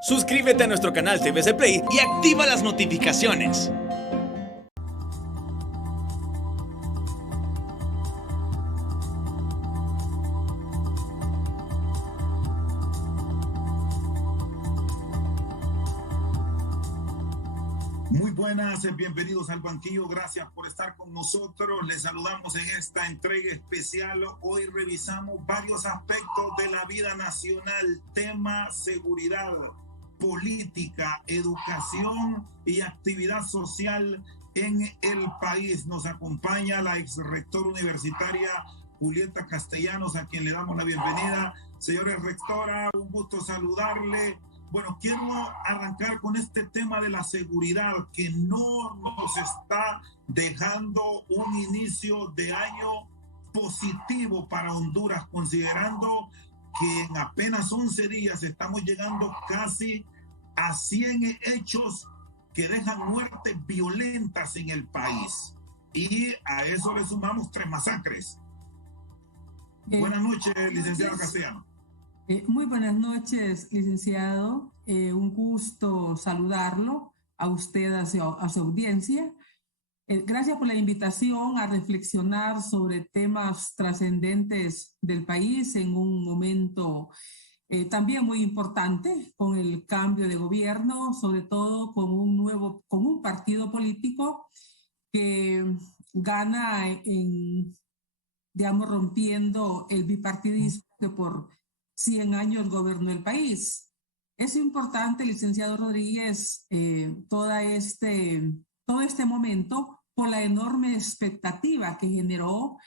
Suscríbete a nuestro canal TVC Play y activa las notificaciones. Muy buenas, bienvenidos al banquillo, gracias por estar con nosotros. Les saludamos en esta entrega especial. Hoy revisamos varios aspectos de la vida nacional, tema seguridad, política, educación y actividad social en el país. Nos acompaña la exrectora universitaria Julieta Castellanos, a quien le damos la bienvenida. Señora rectora, un gusto saludarle. Bueno, quiero arrancar con este tema de la seguridad que no nos está dejando un inicio de año positivo para Honduras, considerando que en apenas 11 días estamos llegando casi a 100 hechos que dejan muertes violentas en el país. Y a eso le sumamos 3 masacres. Buenas noches, licenciado Castellano. Muy buenas noches, licenciado. Un gusto saludarlo a usted, a su audiencia. Gracias por la invitación a reflexionar sobre temas trascendentes del país en un momento también muy importante, con el cambio de gobierno, sobre todo con un partido político que gana digamos, rompiendo el bipartidismo que por 100 años gobernó el país. Es importante, licenciado Rodríguez, todo este momento por la enorme expectativa que generó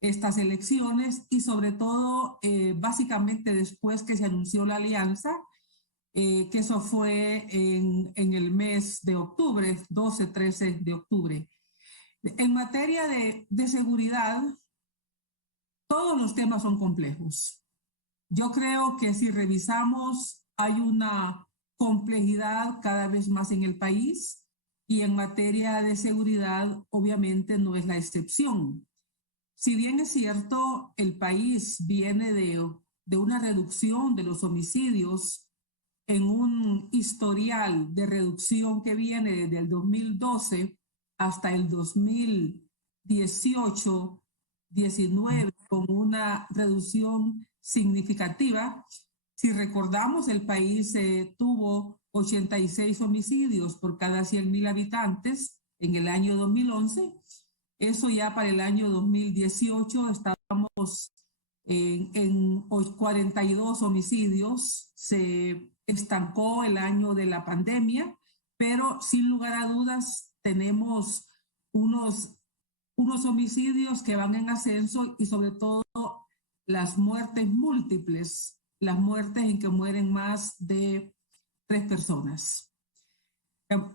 estas elecciones y sobre todo, básicamente después que se anunció la alianza, que eso fue en el mes de octubre, 12-13 de octubre. En materia de seguridad, todos los temas son complejos. Yo creo que si revisamos, hay una complejidad cada vez más en el país y en materia de seguridad, obviamente, no es la excepción. Si bien es cierto, el país viene de una reducción de los homicidios en un historial de reducción que viene desde el 2012 hasta el 2018-19, con una reducción significativa. Si recordamos, el país tuvo 86 homicidios por cada 100,000 habitantes en el año 2011. Eso ya para el año 2018 estábamos en 42 homicidios. Se estancó el año de la pandemia, pero sin lugar a dudas tenemos unos homicidios que van en ascenso y sobre todo las muertes múltiples, las muertes en que mueren más de 3 personas.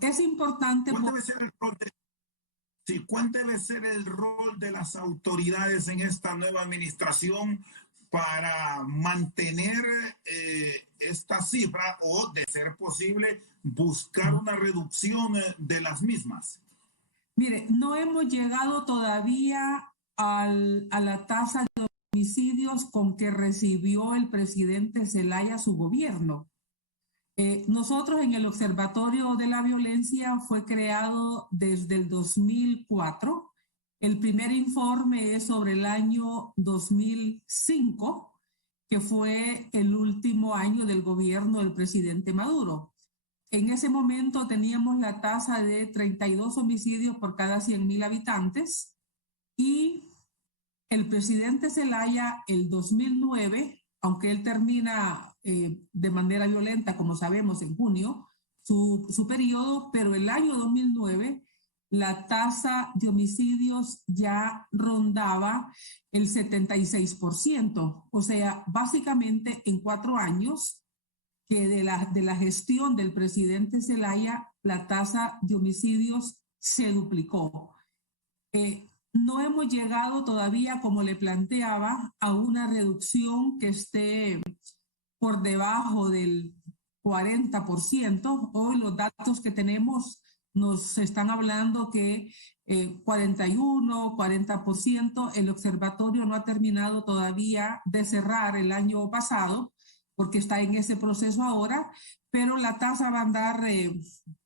Es importante... ¿Cuál debe ser el rol de las autoridades en esta nueva administración para mantener esta cifra o, de ser posible, buscar una reducción de las mismas? Mire, no hemos llegado todavía a la tasa de homicidios con que recibió el presidente Zelaya su gobierno. Nosotros en el Observatorio de la Violencia fue creado desde el 2004. El primer informe es sobre el año 2005, que fue el último año del gobierno del presidente Maduro. En ese momento teníamos la tasa de 32 homicidios por cada 100,000 habitantes y el presidente Zelaya, el 2009, aunque él termina de manera violenta, como sabemos, en junio, su periodo, pero el año 2009 la tasa de homicidios ya rondaba el 76%. O sea, básicamente en 4 años que de la gestión del presidente Zelaya, la tasa de homicidios se duplicó. No hemos llegado todavía, como le planteaba, a una reducción que esté por debajo del 40%. Hoy los datos que tenemos nos están hablando que 41, 40%. El observatorio no ha terminado todavía de cerrar el año pasado, porque está en ese proceso ahora, pero la tasa va a andar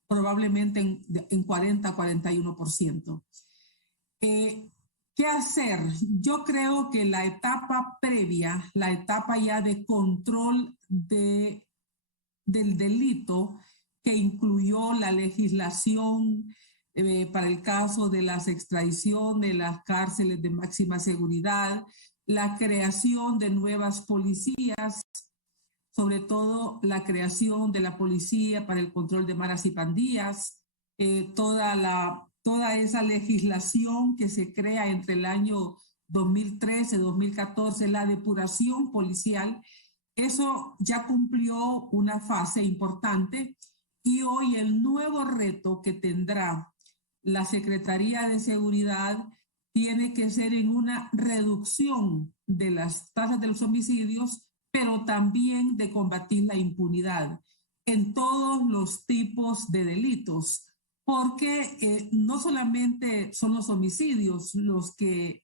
probablemente en 40-41%. ¿Qué hacer? Yo creo que la etapa previa, la etapa ya de control del delito, que incluyó la legislación para el caso de las extradición de las cárceles de máxima seguridad, la creación de nuevas policías, sobre todo la creación de la policía para el control de maras y pandillas, toda esa legislación que se crea entre el año 2013-2014, la depuración policial, eso ya cumplió una fase importante y hoy el nuevo reto que tendrá la Secretaría de Seguridad tiene que ser en una reducción de las tasas de los homicidios, pero también de combatir la impunidad en todos los tipos de delitos, porque no solamente son los homicidios lo que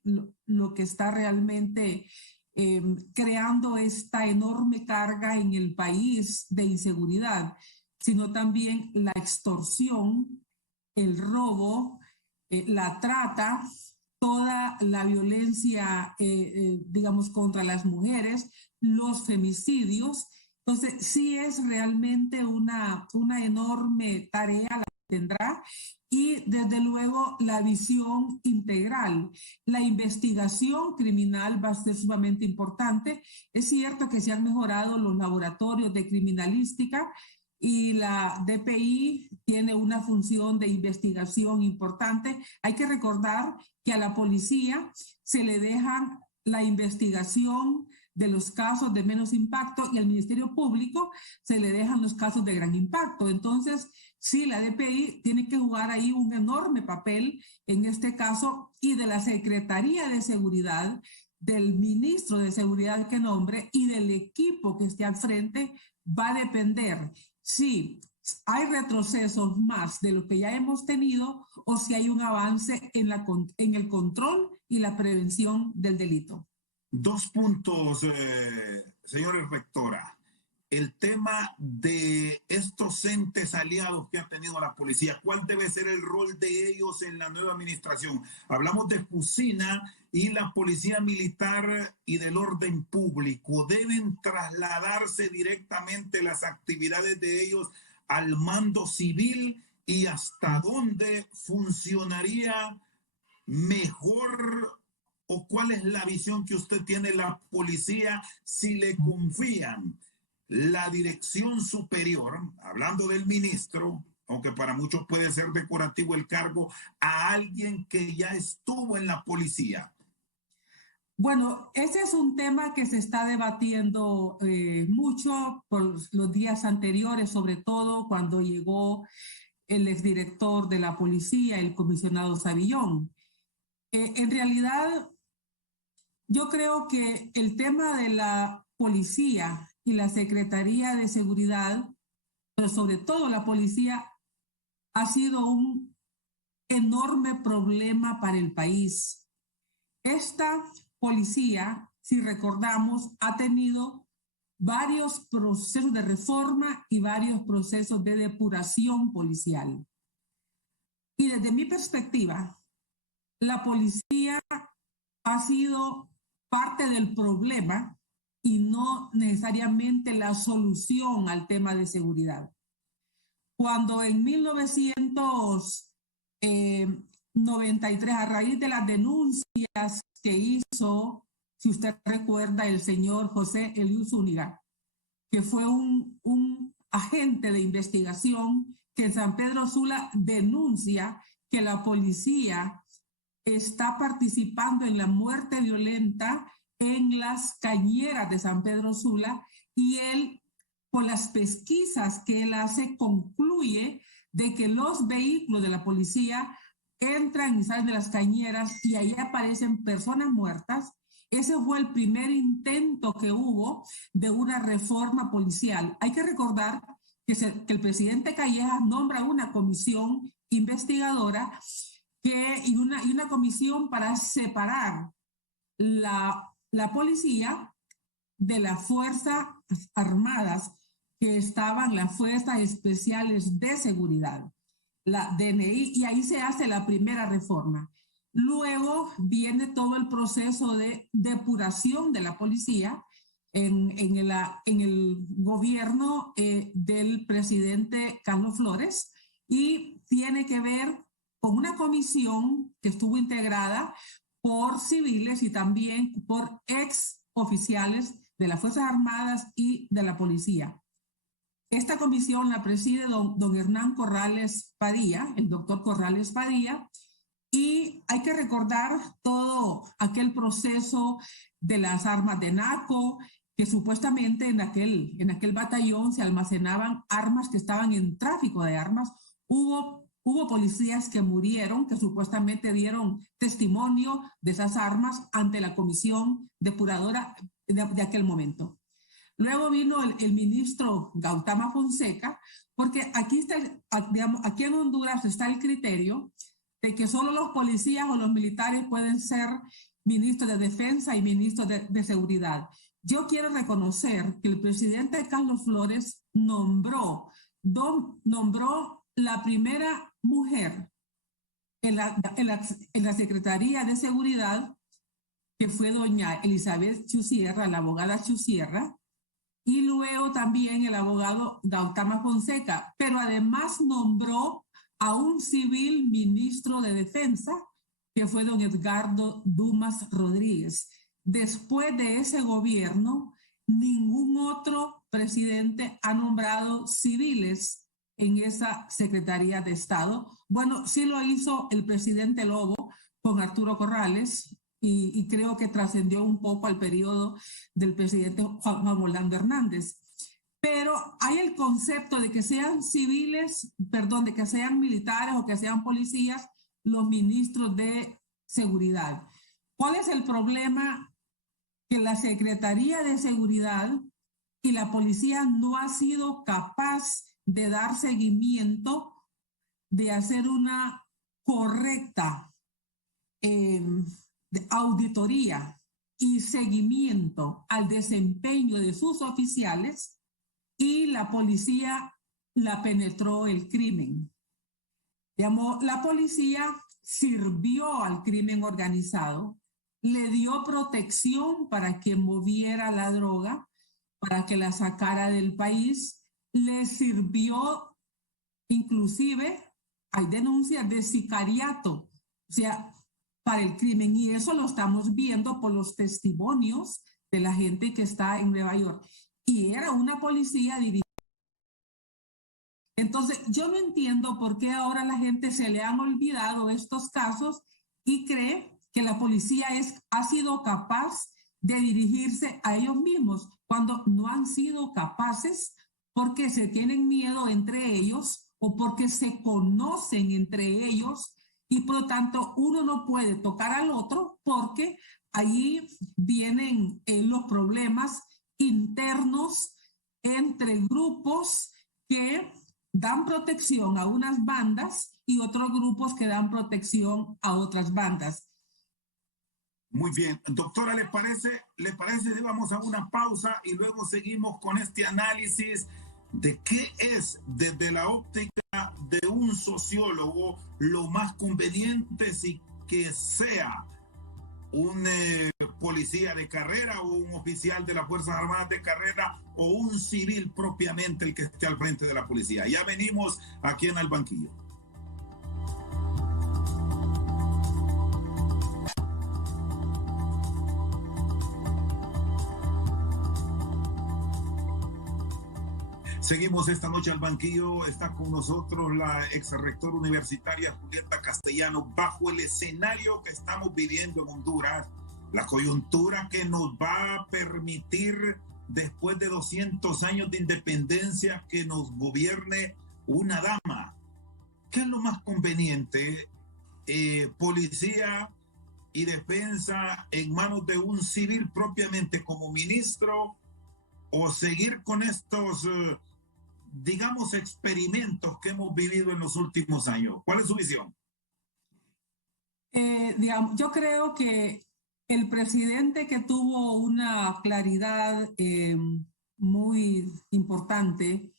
está realmente creando esta enorme carga en el país de inseguridad, sino también la extorsión, el robo, la trata, toda la violencia, digamos, contra las mujeres, los femicidios. Entonces, sí es realmente una enorme tarea la que tendrá, y desde luego la visión integral. La investigación criminal va a ser sumamente importante. Es cierto que se han mejorado los laboratorios de criminalística y la DPI tiene una función de investigación importante. Hay que recordar que a la policía se le deja la investigación de los casos de menos impacto y al Ministerio Público se le dejan los casos de gran impacto. Entonces, sí, la DPI tiene que jugar ahí un enorme papel en este caso, y de la Secretaría de Seguridad, del ministro de Seguridad que nombre y del equipo que esté al frente, va a depender si hay retrocesos más de lo que ya hemos tenido o si hay un avance en el control y la prevención del delito. 2 puntos, señora rectora. El tema de estos entes aliados que ha tenido la policía, ¿cuál debe ser el rol de ellos en la nueva administración? Hablamos de FUSINA y la Policía Militar y del Orden Público. ¿Deben trasladarse directamente las actividades de ellos al mando civil? ¿Y hasta dónde funcionaría mejor, o cuál es la visión que usted tiene de la policía si le confían la dirección superior, hablando del ministro, aunque para muchos puede ser decorativo el cargo, a alguien que ya estuvo en la policía? Bueno, ese es un tema que se está debatiendo mucho por los días anteriores, sobre todo cuando llegó el exdirector de la policía, el comisionado Savillón. En realidad, yo creo que el tema de la policía y la Secretaría de Seguridad, pero sobre todo la policía, ha sido un enorme problema para el país. Esta policía, si recordamos, ha tenido varios procesos de reforma y varios procesos de depuración policial. Y desde mi perspectiva, la policía ha sido parte del problema y no necesariamente la solución al tema de seguridad. Cuando en 1993, a raíz de las denuncias que hizo, si usted recuerda, el señor José Eliú Zúñiga, que fue un agente de investigación que en San Pedro Sula denuncia que la policía está participando en la muerte violenta en las cañeras de San Pedro Sula, y él, con las pesquisas que él hace, concluye de que los vehículos de la policía entran y salen de las cañeras y ahí aparecen personas muertas. Ese fue el primer intento que hubo de una reforma policial. Hay que recordar que el presidente Callejas nombra una comisión investigadora y una comisión para separar la policía de las Fuerzas Armadas, que estaban las Fuerzas Especiales de Seguridad, la DNI, y ahí se hace la primera reforma. Luego viene todo el proceso de depuración de la policía en el gobierno del presidente Carlos Flores, y tiene que ver con una comisión que estuvo integrada por civiles y también por ex oficiales de las Fuerzas Armadas y de la policía. Esta comisión la preside don Hernán Corrales Padilla, el doctor Corrales Padilla, y hay que recordar todo aquel proceso de las armas de Naco, que supuestamente en aquel batallón se almacenaban armas que estaban en tráfico de armas. Hubo policías que murieron, que supuestamente dieron testimonio de esas armas ante la comisión depuradora de aquel momento. Luego vino el ministro Gautama Fonseca, porque aquí en Honduras está el criterio de que solo los policías o los militares pueden ser ministros de defensa y ministros de seguridad. Yo quiero reconocer que el presidente Carlos Flores nombró la primera mujer en la Secretaría de Seguridad, que fue doña Elizabeth Chusierra, la abogada Chusierra, y luego también el abogado Gautama Fonseca, pero además nombró a un civil ministro de Defensa, que fue don Edgardo Dumas Rodríguez. Después de ese gobierno, ningún otro presidente ha nombrado civiles en esa Secretaría de Estado. Bueno, sí lo hizo el presidente Lobo con Arturo Corrales, y creo que trascendió un poco al periodo del presidente Juan Orlando Hernández. Pero hay el concepto de que sean civiles, perdón, de que sean militares o que sean policías los ministros de seguridad. ¿Cuál es el problema? Que la Secretaría de Seguridad y la policía no ha sido capaz de dar seguimiento, de hacer una correcta de auditoría y seguimiento al desempeño de sus oficiales, y la policía la penetró el crimen. Digamos, la policía sirvió al crimen organizado, le dio protección para que moviera la droga, para que la sacara del país, le sirvió, inclusive hay denuncias de sicariato, o sea, para el crimen, y eso lo estamos viendo por los testimonios de la gente que está en Nueva York. Y era una policía dirigida. Entonces, yo no entiendo por qué ahora a la gente se le han olvidado estos casos y cree que la policía ha sido capaz de dirigirse a ellos mismos, cuando no han sido capaces, porque se tienen miedo entre ellos o porque se conocen entre ellos, y por lo tanto uno no puede tocar al otro, porque ahí vienen los problemas internos entre grupos que dan protección a unas bandas y otros grupos que dan protección a otras bandas. Muy bien. Doctora, ¿le parece si vamos a una pausa y luego seguimos con este análisis de qué es, desde la óptica de un sociólogo, lo más conveniente, si que sea un policía de carrera o un oficial de las Fuerzas Armadas de carrera o un civil propiamente el que esté al frente de la policía? Ya venimos aquí en Al Banquillo. Seguimos esta noche al banquillo. Está con nosotros la ex rectora universitaria Julieta Castellano, bajo el escenario que estamos viviendo en Honduras, la coyuntura que nos va a permitir, después de 200 años de independencia, que nos gobierne una dama. ¿Qué es lo más conveniente? Policía y defensa en manos de un civil propiamente como ministro, o seguir con estos digamos, experimentos que hemos vivido en los últimos años. ¿Cuál es su visión? Digamos, yo creo que el presidente que tuvo una claridad muy importante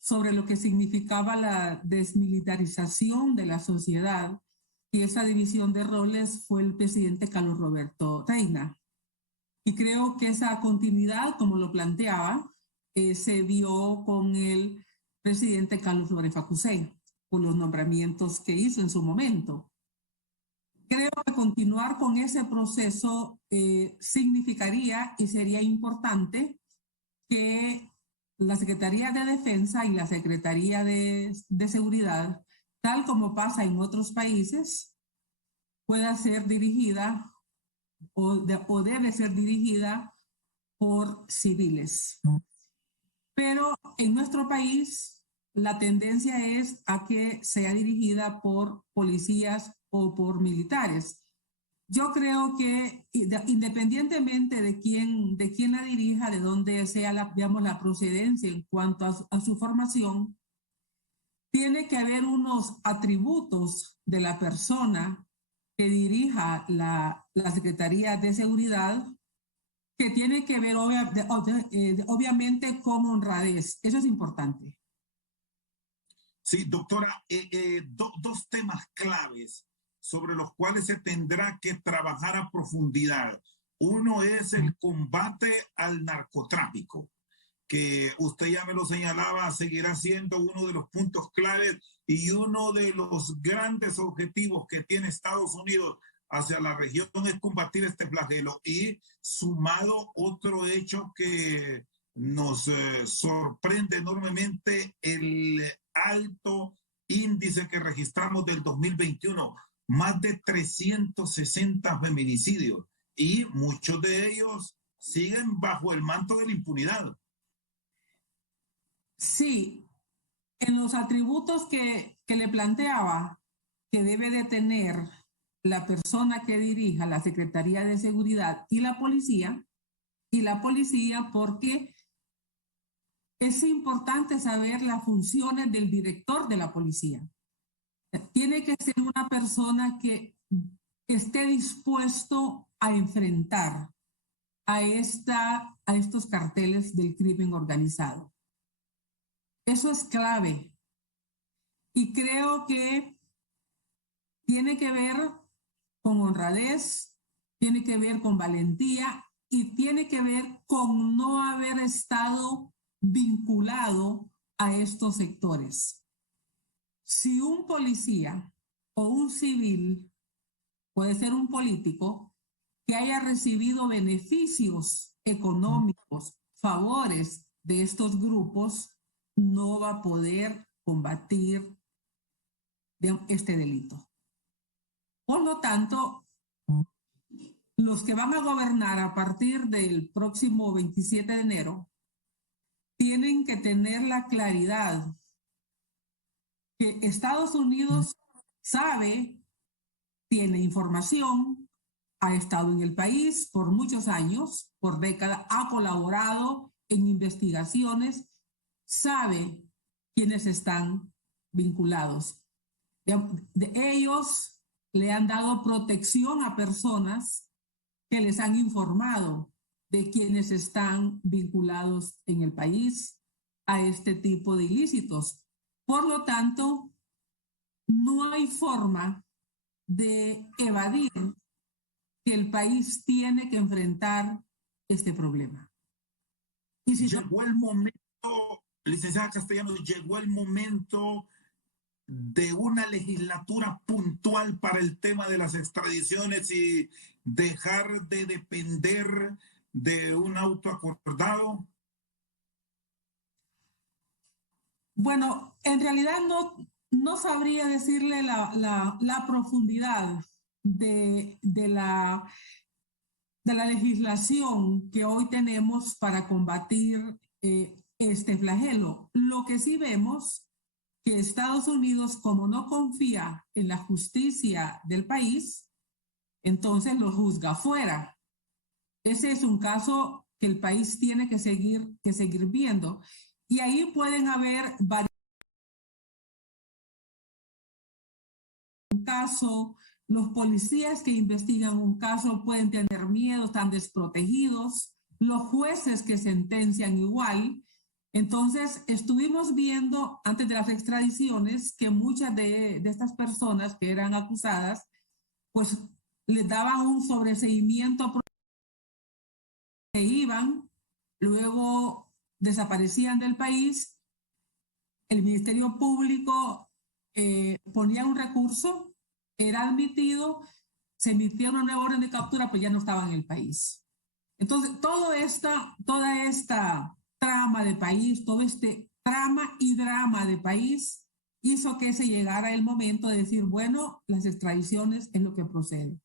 sobre lo que significaba la desmilitarización de la sociedad, y esa división de roles fue el presidente Carlos Roberto Reina. Y creo que esa continuidad, como lo planteaba, se dio con el presidente Carlos Flores Facusey, por los nombramientos que hizo en su momento. Creo que continuar con ese proceso significaría y sería importante que la Secretaría de Defensa y la Secretaría de Seguridad, tal como pasa en otros países, pueda ser dirigida o debe ser dirigida por civiles. Pero en nuestro país la tendencia es a que sea dirigida por policías o por militares. Yo creo que independientemente de quién la dirija, de dónde sea digamos, la procedencia en cuanto a su formación, tiene que haber unos atributos de la persona que dirija la Secretaría de Seguridad que tiene que ver obviamente con honradez. Eso es importante. Sí, doctora, dos temas claves sobre los cuales se tendrá que trabajar a profundidad. Uno es el combate al narcotráfico, que usted ya me lo señalaba, seguirá siendo uno de los puntos claves y uno de los grandes objetivos que tiene Estados Unidos hacia la región es combatir este flagelo. Y sumado otro hecho que nos sorprende enormemente, el alto índice que registramos del 2021, más de 360 feminicidios, y muchos de ellos siguen bajo el manto de la impunidad. Sí, en los atributos que le planteaba que debe de tener la persona que dirija la Secretaría de Seguridad y la policía, porque es importante saber las funciones del director de la policía. Tiene que ser una persona que esté dispuesto a enfrentar a estos carteles del crimen organizado. Eso es clave. Y creo que tiene que ver con honradez, tiene que ver con valentía y tiene que ver con no haber estado vinculado a estos sectores. Si un policía o un civil, puede ser un político, que haya recibido beneficios económicos, favores de estos grupos, no va a poder combatir este delito. Por lo tanto, los que van a gobernar a partir del próximo 27 de enero tienen que tener la claridad que Estados Unidos sabe, tiene información, ha estado en el país por muchos años, por décadas, ha colaborado en investigaciones, sabe quiénes están vinculados. De ellos le han dado protección a personas que les han informado de quienes están vinculados en el país a este tipo de ilícitos. Por lo tanto, no hay forma de evadir que el país tiene que enfrentar este problema. Y si llegó el momento, licenciada Castellanos, llegó el momento de una legislatura puntual para el tema de las extradiciones y dejar de depender de un auto acordado. Bueno, en realidad no sabría decirle la profundidad de la legislación que hoy tenemos para combatir este flagelo. Lo que sí vemos que Estados Unidos, como no confía en la justicia del país, entonces lo juzga fuera. Ese es un caso que el país tiene que seguir viendo. Y ahí pueden haber varios casos. Los policías que investigan un caso pueden tener miedo, están desprotegidos, los jueces que sentencian igual. Entonces, estuvimos viendo antes de las extradiciones que muchas de estas personas que eran acusadas, pues les daban un sobreseimiento, que iban, luego desaparecían del país, el Ministerio Público ponía un recurso, era admitido, se emitía una nueva orden de captura, pues ya no estaban en el país. Entonces, toda esta trama de país, todo este trama y drama de país hizo que se llegara el momento de decir, bueno, las extradiciones es lo que procede.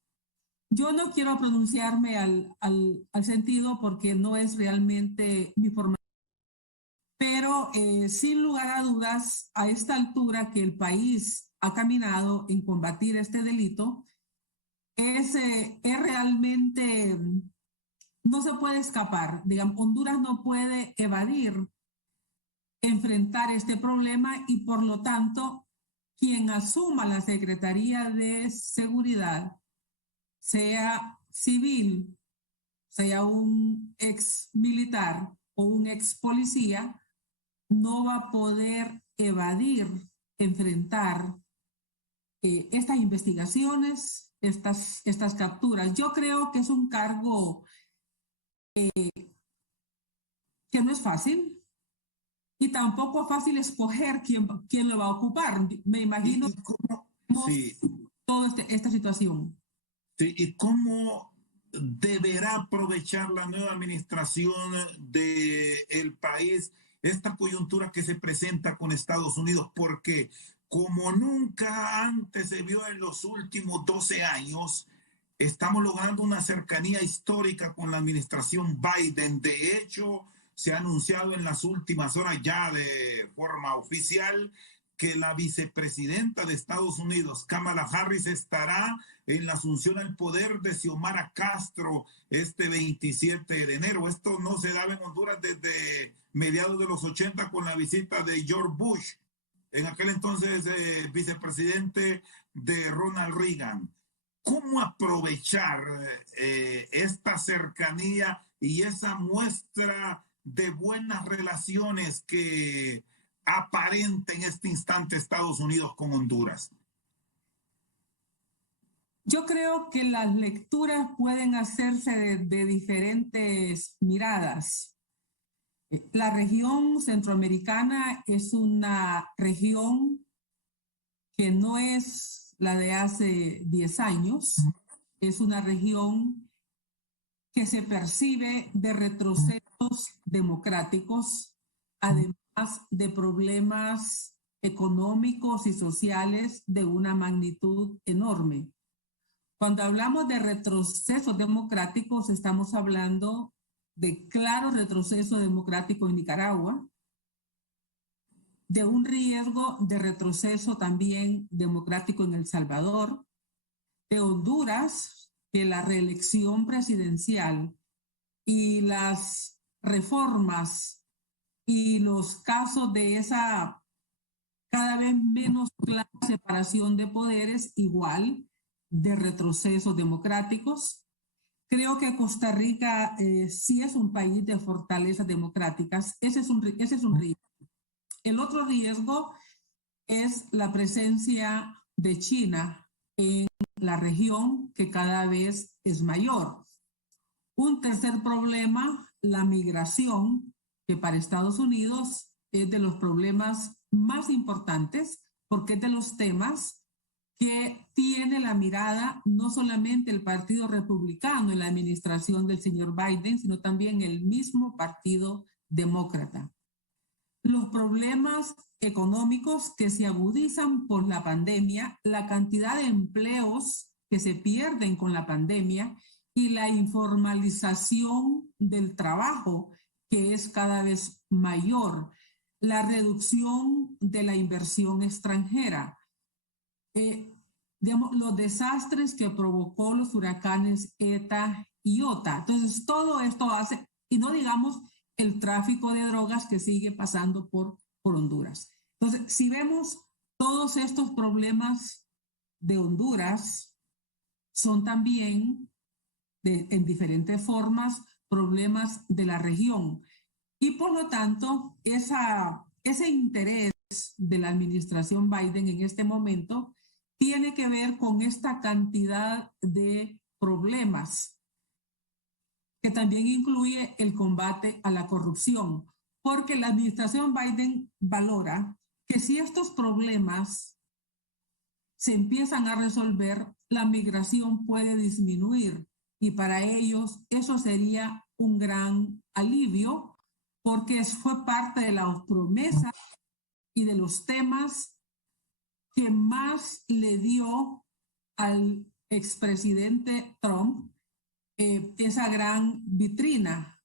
Yo no quiero pronunciarme al sentido porque no es realmente mi formación, pero sin lugar a dudas, a esta altura que el país ha caminado en combatir este delito, es realmente, no se puede escapar. Digamos, Honduras no puede evadir enfrentar este problema y por lo tanto, quien asuma la Secretaría de Seguridad, sea civil, sea un ex militar o un ex policía, no va a poder evadir, enfrentar estas investigaciones, estas capturas. Yo creo que es un cargo que no es fácil y tampoco es fácil escoger quién lo va a ocupar. Me imagino Sí. toda esta situación. Sí, ¿y cómo deberá aprovechar la nueva administración del país esta coyuntura que se presenta con Estados Unidos? Porque como nunca antes se vio en los últimos 12 años, estamos logrando una cercanía histórica con la administración Biden. De hecho, se ha anunciado en las últimas horas ya de forma oficial que la vicepresidenta de Estados Unidos, Kamala Harris, estará en la asunción al poder de Xiomara Castro este 27 de enero. Esto no se daba en Honduras desde mediados de los 80 con la visita de George Bush, en aquel entonces vicepresidente de Ronald Reagan. ¿Cómo aprovechar esta cercanía y esa muestra de buenas relaciones que aparenta en este instante Estados Unidos con Honduras? Yo creo que las lecturas pueden hacerse de diferentes miradas. La región centroamericana es una región que no es la de hace 10 años, es una región que se percibe de retrocesos democráticos, además de problemas económicos y sociales de una magnitud enorme. Cuando hablamos de retrocesos democráticos, estamos hablando de claro retroceso democrático en Nicaragua, de un riesgo de retroceso también democrático en El Salvador, de Honduras, que la reelección presidencial y las reformas y los casos de esa cada vez menos clara separación de poderes, igual de retrocesos democráticos. Creo que Costa Rica sí es un país de fortalezas democráticas. Ese es un riesgo. El otro riesgo es la presencia de China en la región, que cada vez es mayor. Un tercer problema, la migración, que para Estados Unidos es de los problemas más importantes, porque es de los temas que tiene la mirada no solamente el Partido Republicano en la administración del señor Biden, sino también el mismo Partido Demócrata. Los problemas económicos que se agudizan por la pandemia, la cantidad de empleos que se pierden con la pandemia y la informalización del trabajo, que es cada vez mayor, la reducción de la inversión extranjera, digamos, los desastres que provocó los huracanes ETA y OTA. Entonces, todo esto hace, y no digamos el tráfico de drogas que sigue pasando por Honduras. Entonces, si vemos todos estos problemas de Honduras, son también en diferentes formas problemas de la región. Y por lo tanto, ese interés de la administración Biden en este momento tiene que ver con esta cantidad de problemas, que también incluye el combate a la corrupción, porque la administración Biden valora que si estos problemas se empiezan a resolver, la migración puede disminuir y para ellos eso sería un gran alivio porque fue parte de las promesas y de los temas que más le dio al expresidente Trump esa gran vitrina,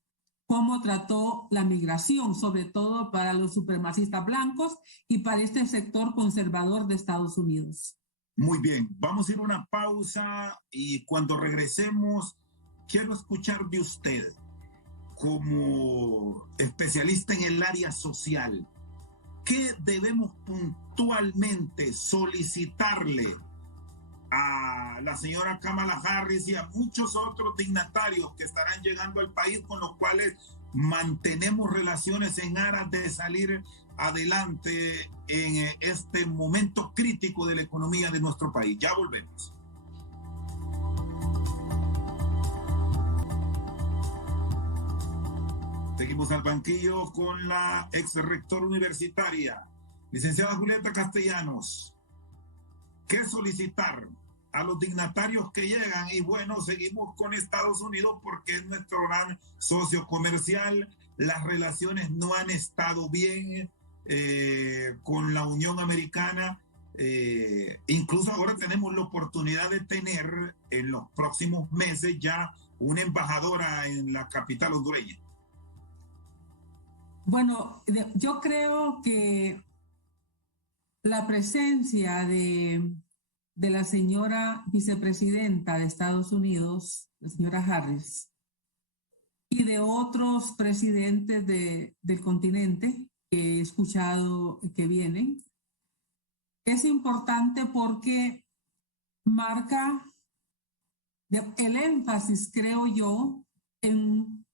cómo trató la migración, sobre todo para los supremacistas blancos y para este sector conservador de Estados Unidos. Muy bien, vamos a ir a una pausa y cuando regresemos quiero escuchar de usted como especialista en el área social. ¿Qué debemos puntualmente solicitarle a la señora Kamala Harris y a muchos otros dignatarios que estarán llegando al país con los cuales mantenemos relaciones en aras de salir adelante en este momento crítico de la economía de nuestro país? Ya volvemos. Seguimos al banquillo con la ex rectora universitaria, licenciada Julieta Castellanos. ¿Qué solicitar a los dignatarios que llegan? Y bueno, seguimos con Estados Unidos porque es nuestro gran socio comercial. Las relaciones no han estado bien con la Unión Americana. Incluso ahora tenemos la oportunidad de tener en los próximos meses ya una embajadora en la capital hondureña. Bueno, yo creo que la presencia de la señora vicepresidenta de Estados Unidos, la señora Harris, y de otros presidentes del continente que he escuchado que vienen, es importante porque marca el énfasis, creo yo, en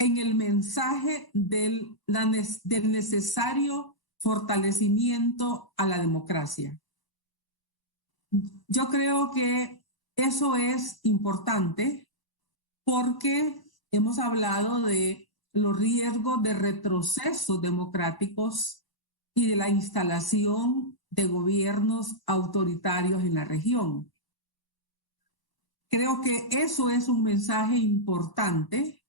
el mensaje del necesario fortalecimiento a la democracia. Yo creo que eso es importante porque hemos hablado de los riesgos de retrocesos democráticos y de la instalación de gobiernos autoritarios en la región. Creo que eso es un mensaje importante.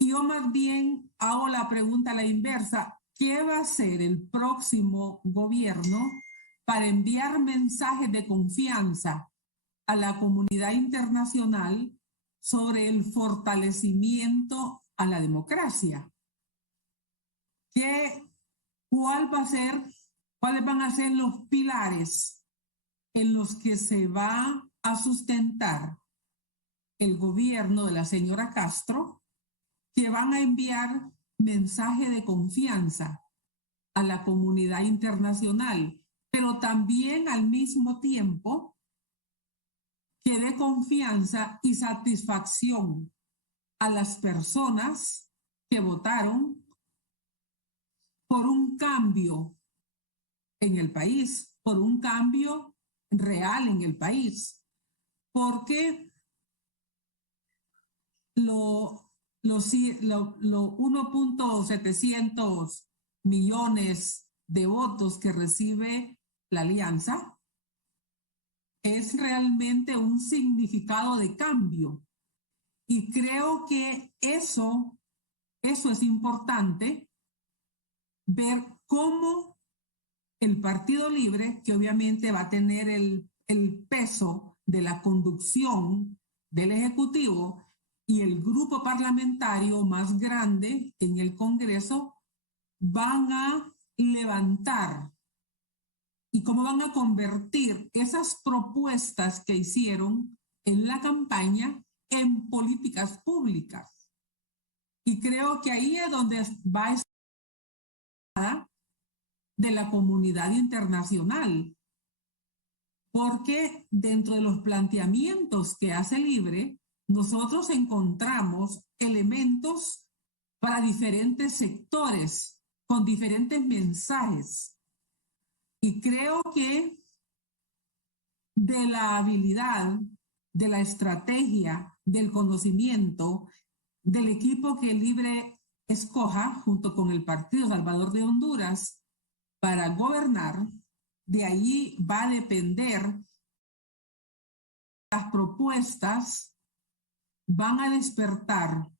Y yo más bien hago la pregunta a la inversa: ¿qué va a hacer el próximo gobierno para enviar mensajes de confianza a la comunidad internacional sobre el fortalecimiento a la democracia? ¿Cuáles van a ser los pilares en los que se va a sustentar el gobierno de la señora Castro, que van a enviar mensaje de confianza a la comunidad internacional, pero también al mismo tiempo que dé confianza y satisfacción a las personas que votaron por un cambio en el país, por un cambio real en el país? Porque los 1.700 millones de votos que recibe la alianza es realmente un significado de cambio. Y creo que eso es importante, ver cómo el Partido Libre, que obviamente va a tener el peso de la conducción del Ejecutivo, y el grupo parlamentario más grande en el Congreso, van a levantar y cómo van a convertir esas propuestas que hicieron en la campaña en políticas públicas. Y creo que ahí es donde va a estar de la comunidad internacional, porque dentro de los planteamientos que hace Libre nosotros encontramos elementos para diferentes sectores, con diferentes mensajes. Y creo que de la habilidad, de la estrategia, del conocimiento, del equipo que Libre escoja junto con el Partido Salvador de Honduras para gobernar, de allí va a depender. Las propuestas van a despertar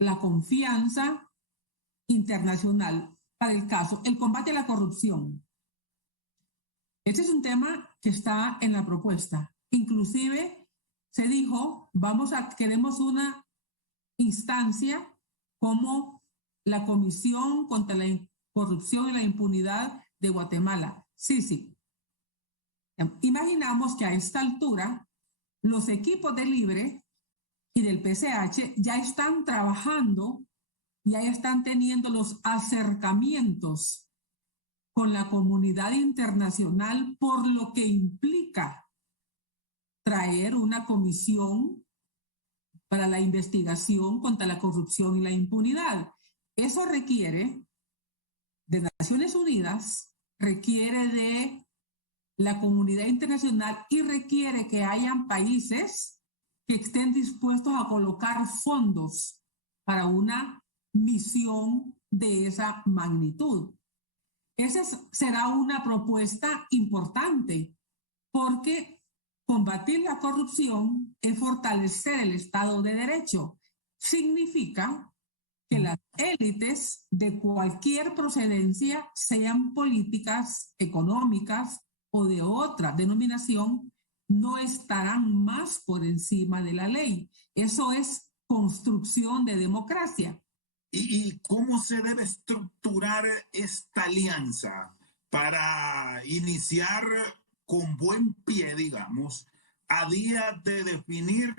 la confianza internacional para el caso, el combate a la corrupción. Este es un tema que está en la propuesta. Inclusive se dijo, queremos una instancia como la Comisión contra la Corrupción y la Impunidad de Guatemala. Sí. Imaginamos que a esta altura los equipos de Libre y del PCH ya están trabajando, ya están teniendo los acercamientos con la comunidad internacional, por lo que implica traer una comisión para la investigación contra la corrupción y la impunidad. Eso requiere de Naciones Unidas, requiere de la comunidad internacional y requiere que hayan países que estén dispuestos a colocar fondos para una misión de esa magnitud. Esa será una propuesta importante, porque combatir la corrupción es fortalecer el Estado de Derecho. Significa que las élites de cualquier procedencia, sean políticas, económicas o de otra denominación, no estarán más por encima de la ley. Eso es construcción de democracia. ¿Y cómo se debe estructurar esta alianza para iniciar con buen pie, digamos, a día de definir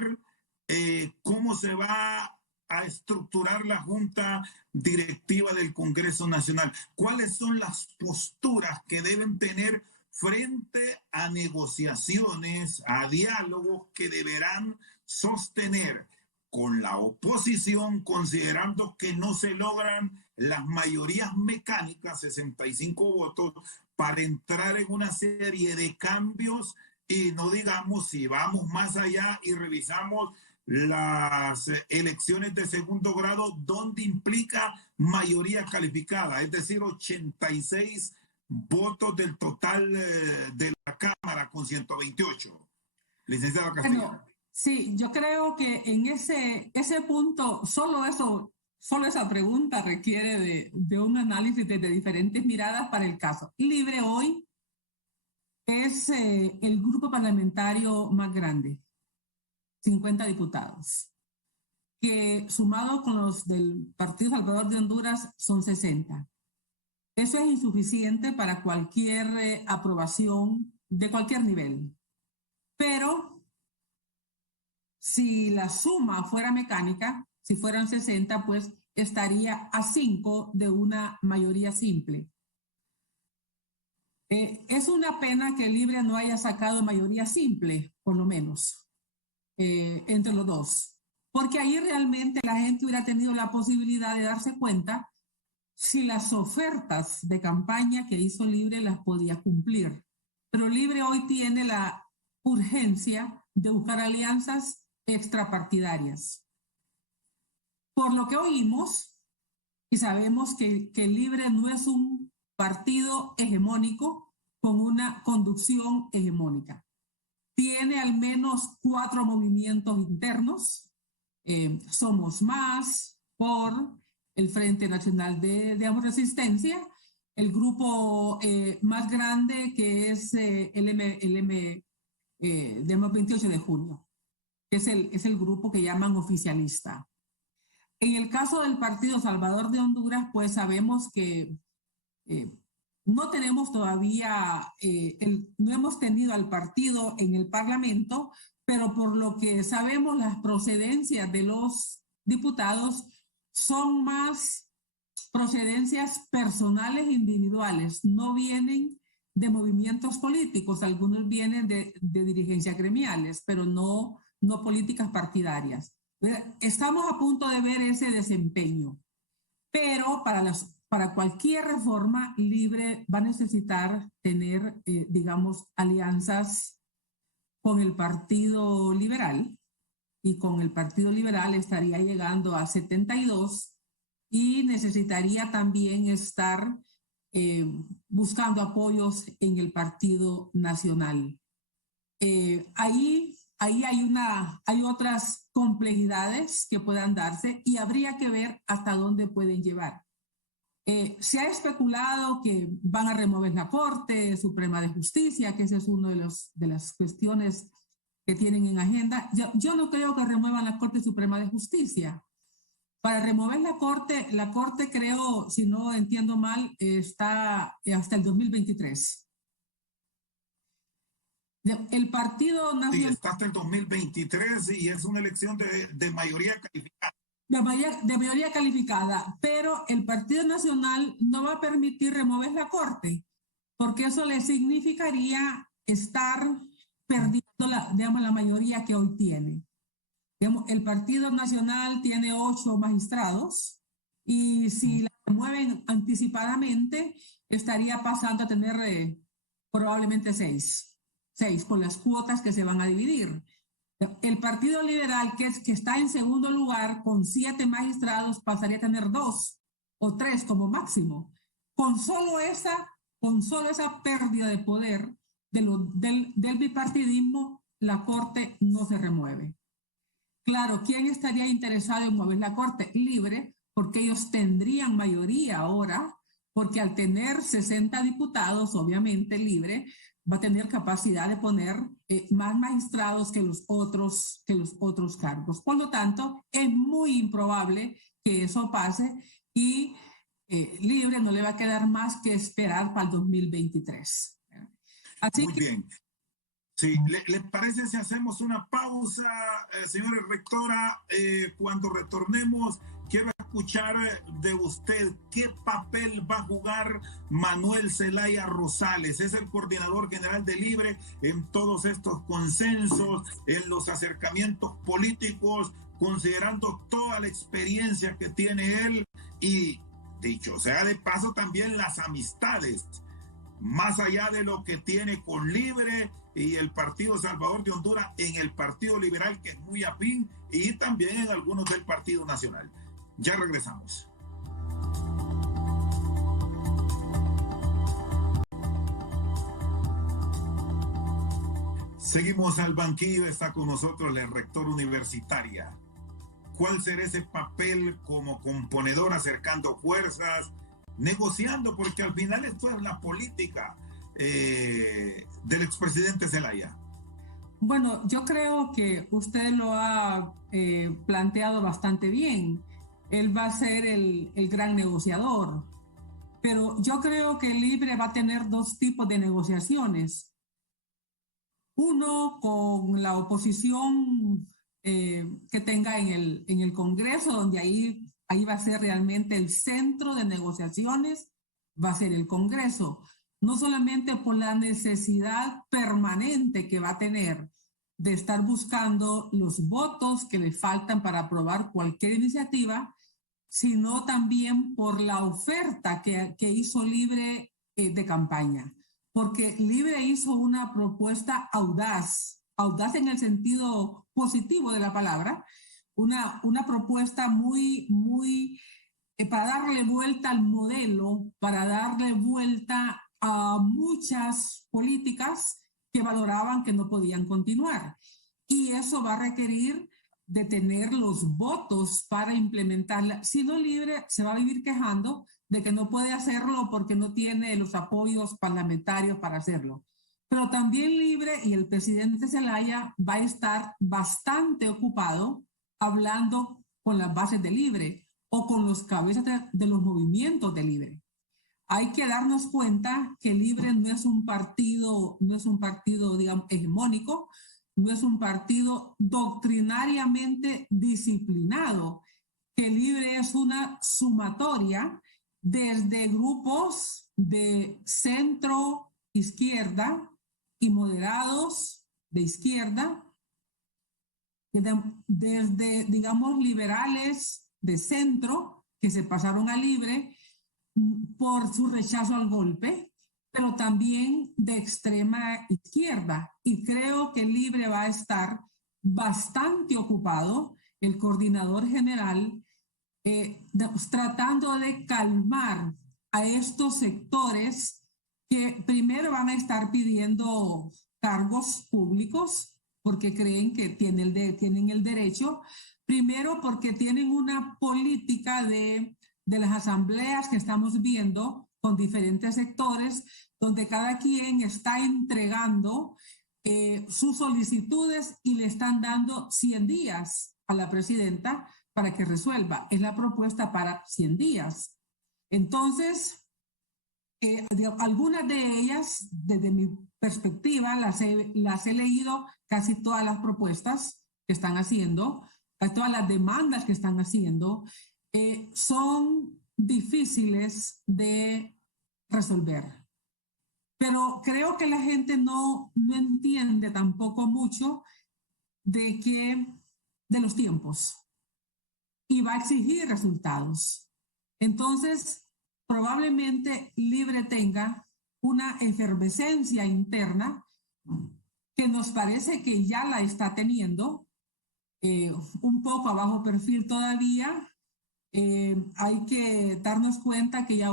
cómo se va a estructurar la Junta Directiva del Congreso Nacional? ¿Cuáles son las posturas que deben tener frente a negociaciones, a diálogos que deberán sostener con la oposición, considerando que no se logran las mayorías mecánicas, 65 votos, para entrar en una serie de cambios? Y no digamos, si vamos más allá y revisamos las elecciones de segundo grado, donde implica mayoría calificada, es decir, 86 votos del total de la Cámara con 128. Licenciada Castillo. Bueno, sí, yo creo que en ese punto, solo esa pregunta requiere de un análisis desde diferentes miradas para el caso. Libre hoy es el grupo parlamentario más grande, 50 diputados, que sumado con los del Partido Salvador de Honduras son 60. Eso es insuficiente para cualquier aprobación de cualquier nivel. Pero si la suma fuera mecánica, si fueran 60, pues estaría a 5 de una mayoría simple. Es una pena que Libre no haya sacado mayoría simple, por lo menos, entre los dos, porque ahí realmente la gente hubiera tenido la posibilidad de darse cuenta si las ofertas de campaña que hizo Libre las podía cumplir. Pero Libre hoy tiene la urgencia de buscar alianzas extrapartidarias. Por lo que oímos, y sabemos que Libre no es un partido hegemónico con una conducción hegemónica. Tiene al menos 4 movimientos internos. Somos Más, por el Frente Nacional de Resistencia, el grupo más grande que es el 28 de junio, que es el grupo que llaman oficialista. En el caso del Partido Salvador de Honduras, pues sabemos que no tenemos todavía, no hemos tenido al partido en el Parlamento, pero por lo que sabemos, las procedencias de los diputados son más procedencias personales e individuales, no vienen de movimientos políticos, algunos vienen de dirigencias gremiales, pero no no políticas partidarias. Estamos a punto de ver ese desempeño, pero para cualquier reforma, Libre va a necesitar tener, digamos, alianzas con el Partido Liberal, y con el Partido Liberal estaría llegando a 72 y necesitaría también estar buscando apoyos en el Partido Nacional. Ahí hay otras complejidades que puedan darse y habría que ver hasta dónde pueden llevar. Se ha especulado que van a remover la Corte Suprema de Justicia, que esa es una de las cuestiones que tienen en agenda. Yo no creo que remuevan la Corte Suprema de Justicia. Para remover la Corte creo, si no entiendo mal, está hasta el 2023. El Partido Nacional... Sí, está hasta el 2023 y es una elección de mayoría calificada. De mayoría calificada, pero el Partido Nacional no va a permitir remover la Corte, porque eso le significaría estar perdiendo la mayoría que hoy tiene. Digamos, el Partido Nacional tiene 8 magistrados y si la remueven anticipadamente, estaría pasando a tener probablemente 6 por las cuotas que se van a dividir. El Partido Liberal, que está en segundo lugar, con 7 magistrados, pasaría a tener 2 o 3 como máximo. Con solo esa pérdida de poder del bipartidismo, la Corte no se remueve. Claro, ¿quién estaría interesado en mover la Corte? Libre, porque ellos tendrían mayoría ahora, porque al tener 60 diputados, obviamente Libre va a tener capacidad de poner más magistrados que los otros cargos. Por lo tanto, es muy improbable que eso pase y Libre no le va a quedar más que esperar para el 2023. Así muy bien. Sí, ¿le parece si hacemos una pausa, señora rectora? Cuando retornemos, quiero escuchar de usted qué papel va a jugar Manuel Zelaya Rosales. Es el coordinador general de Libre en todos estos consensos, en los acercamientos políticos, considerando toda la experiencia que tiene él y, dicho sea de paso, también las amistades, más allá de lo que tiene con Libre y el Partido Salvador de Honduras, en el Partido Liberal, que es muy afín, y también en algunos del Partido Nacional. Ya regresamos. Seguimos al banquillo, está con nosotros la rectora universitaria. ¿Cuál será ese papel como componedor, acercando fuerzas, negociando? Porque al final esto es la política del expresidente Zelaya. Bueno, yo creo que usted lo ha planteado bastante bien. Él va a ser el gran negociador. Pero yo creo que Libre va a tener 2 tipos de negociaciones. Uno con la oposición que tenga en el Congreso, donde ahí va a ser realmente el centro de negociaciones, va a ser el Congreso. No solamente por la necesidad permanente que va a tener de estar buscando los votos que le faltan para aprobar cualquier iniciativa, sino también por la oferta que hizo Libre de campaña. Porque Libre hizo una propuesta audaz en el sentido positivo de la palabra, una propuesta muy para darle vuelta al modelo, para darle vuelta a muchas políticas que valoraban que no podían continuar. Y eso va a requerir de tener los votos para implementarla. Si no, Libre se va a vivir quejando de que no puede hacerlo porque no tiene los apoyos parlamentarios para hacerlo. Pero también Libre y el presidente Zelaya va a estar bastante ocupado hablando con las bases de Libre o con los cabezas de los movimientos de Libre. Hay que darnos cuenta que Libre no es un partido, digamos, hegemónico, no es un partido doctrinariamente disciplinado, que Libre es una sumatoria desde grupos de centro izquierda y moderados de izquierda, desde, digamos, liberales de centro que se pasaron a Libre por su rechazo al golpe, pero también de extrema izquierda. Y creo que Libre va a estar bastante ocupado, el coordinador general, tratando de calmar a estos sectores que primero van a estar pidiendo cargos públicos porque creen que tienen el derecho, primero porque tienen una política de las asambleas que estamos viendo con diferentes sectores, donde cada quien está entregando sus solicitudes y le están dando 100 días a la presidenta para que resuelva. Es la propuesta para 100 días. Entonces, algunas de ellas, desde mi perspectiva, las he leído, casi todas las propuestas que están haciendo, casi todas las demandas que están haciendo, son difíciles de resolver. Pero creo que la gente no entiende tampoco mucho de los tiempos y va a exigir resultados. Entonces, probablemente Libre tenga una efervescencia interna que nos parece que ya la está teniendo, un poco a bajo perfil todavía. Hay que darnos cuenta que ya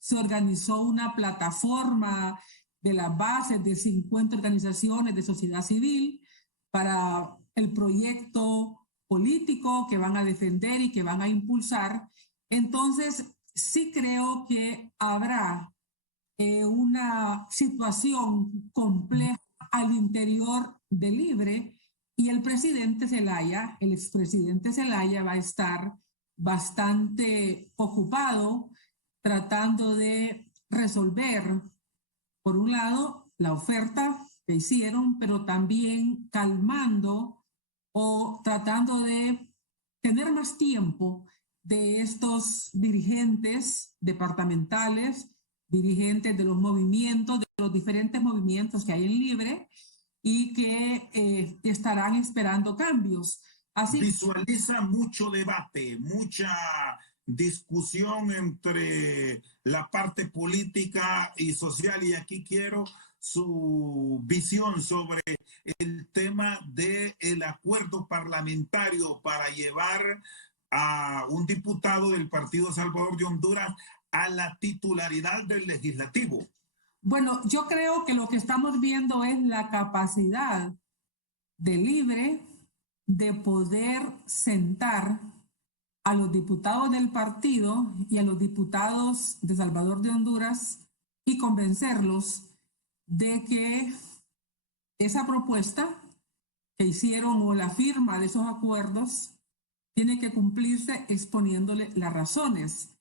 se organizó una plataforma de las bases de 50 organizaciones de sociedad civil para el proyecto político que van a defender y que van a impulsar. Entonces, sí creo que habrá una situación compleja al interior de Libre y el presidente Zelaya, el expresidente Zelaya, va a estar bastante ocupado tratando de resolver, por un lado, la oferta que hicieron, pero también calmando o tratando de tener más tiempo de estos dirigentes departamentales, dirigentes de los movimientos, de los diferentes movimientos que hay en Libre y que estarán esperando cambios. Así visualiza mucho debate, mucha discusión entre la parte política y social, y aquí quiero su visión sobre el tema del acuerdo parlamentario para llevar a un diputado del Partido Salvador de Honduras a la titularidad del legislativo. Bueno, yo creo que lo que estamos viendo es la capacidad de Libre de poder sentar a los diputados del partido y a los diputados de Salvador de Honduras y convencerlos de que esa propuesta que hicieron o la firma de esos acuerdos tiene que cumplirse exponiéndole las razones.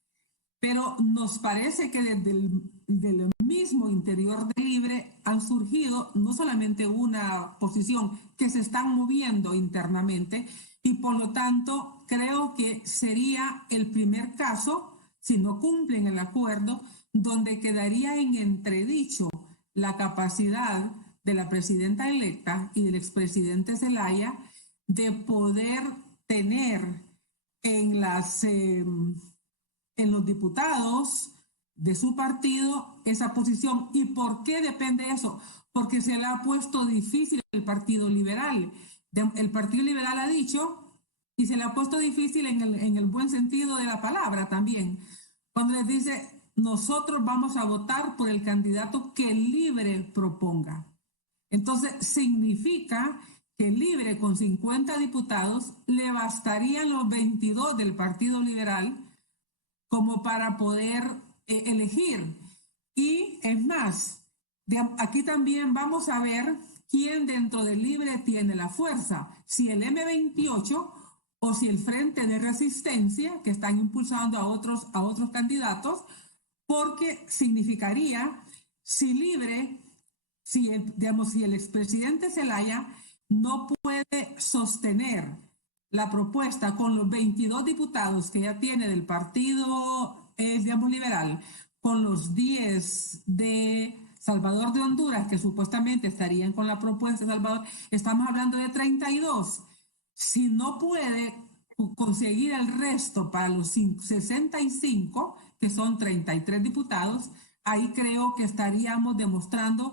Pero nos parece que desde el mismo interior de Libre han surgido no solamente una posición, que se están moviendo internamente, y por lo tanto creo que sería el primer caso, si no cumplen el acuerdo, donde quedaría en entredicho la capacidad de la presidenta electa y del expresidente Zelaya de poder tener en los diputados de su partido esa posición. ¿Y por qué depende eso? Porque se le ha puesto difícil el Partido Liberal. El Partido Liberal ha dicho, y se le ha puesto difícil en el buen sentido de la palabra también, cuando les dice, nosotros vamos a votar por el candidato que Libre proponga. Entonces, significa que Libre, con 50 diputados, le bastarían los 22 del Partido Liberal como para poder elegir. Y es más, aquí también vamos a ver quién dentro del Libre tiene la fuerza, si el M28 o si el Frente de Resistencia, que están impulsando a otros candidatos, porque significaría, si Libre, si el expresidente Zelaya no puede sostener la propuesta con los 22 diputados que ya tiene del partido, liberal, con los 10 de Salvador de Honduras, que supuestamente estarían con la propuesta de Salvador, estamos hablando de 32. Si no puede conseguir el resto para los 65, que son 33 diputados, ahí creo que estaríamos demostrando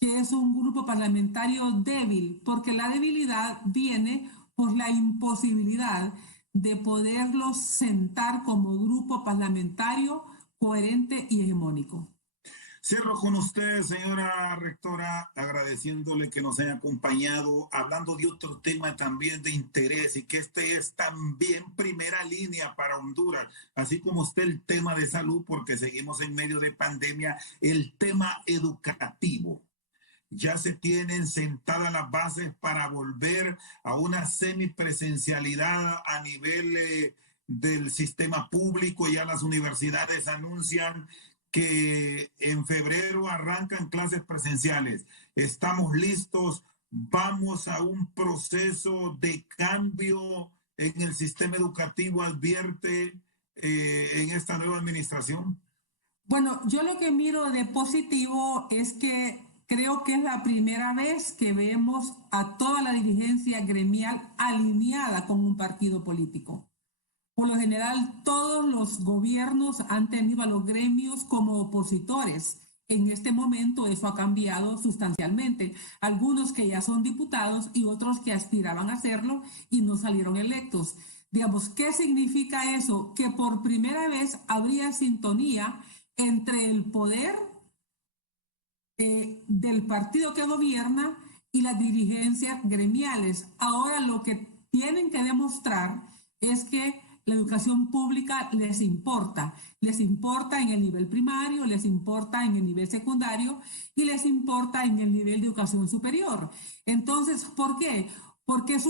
que es un grupo parlamentario débil, porque la debilidad viene por la imposibilidad de poderlos sentar como grupo parlamentario coherente y hegemónico. Cierro con usted, señora rectora, agradeciéndole que nos haya acompañado, hablando de otro tema también de interés y que este es también primera línea para Honduras, así como usted el tema de salud, porque seguimos en medio de pandemia, el tema educativo. Ya se tienen sentadas las bases para volver a una semipresencialidad a nivel del sistema público. Ya las universidades anuncian que en febrero arrancan clases presenciales. Estamos listos, vamos a un proceso de cambio en el sistema educativo, advierte en esta nueva administración. Bueno, yo lo que miro de positivo es que creo que es la primera vez que vemos a toda la dirigencia gremial alineada con un partido político. Por lo general, todos los gobiernos han tenido a los gremios como opositores. En este momento eso ha cambiado sustancialmente. Algunos que ya son diputados y otros que aspiraban a hacerlo y no salieron electos. Digamos, ¿qué significa eso? Que por primera vez habría sintonía entre el poder del partido que gobierna y las dirigencias gremiales. Ahora lo que tienen que demostrar es que la educación pública les importa en el nivel primario, les importa en el nivel secundario y les importa en el nivel de educación superior. Entonces, ¿por qué? Porque es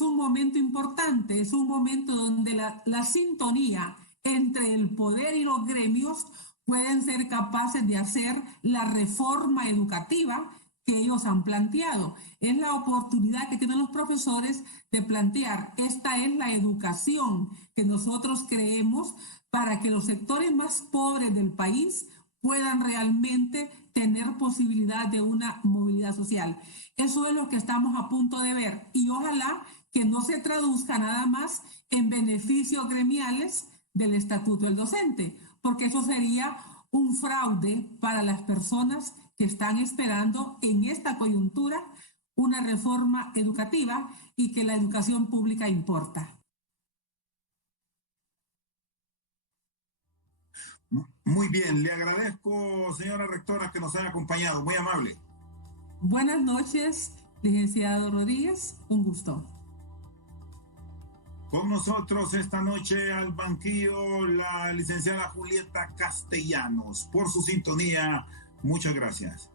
un momento importante, es un momento donde la sintonía entre el poder y los gremios pueden ser capaces de hacer la reforma educativa que ellos han planteado. Es la oportunidad que tienen los profesores de plantear, esta es la educación que nosotros creemos para que los sectores más pobres del país puedan realmente tener posibilidad de una movilidad social. Eso es lo que estamos a punto de ver y ojalá que no se traduzca nada más en beneficios gremiales del estatuto del docente, porque eso sería un fraude para las personas que están esperando en esta coyuntura una reforma educativa y que la educación pública importa. Muy bien, le agradezco, señora rectora, que nos haya acompañado, muy amable. Buenas noches, licenciado Rodríguez, un gusto. Con nosotros esta noche al banquillo la licenciada Julieta Castellanos. Por su sintonía, muchas gracias.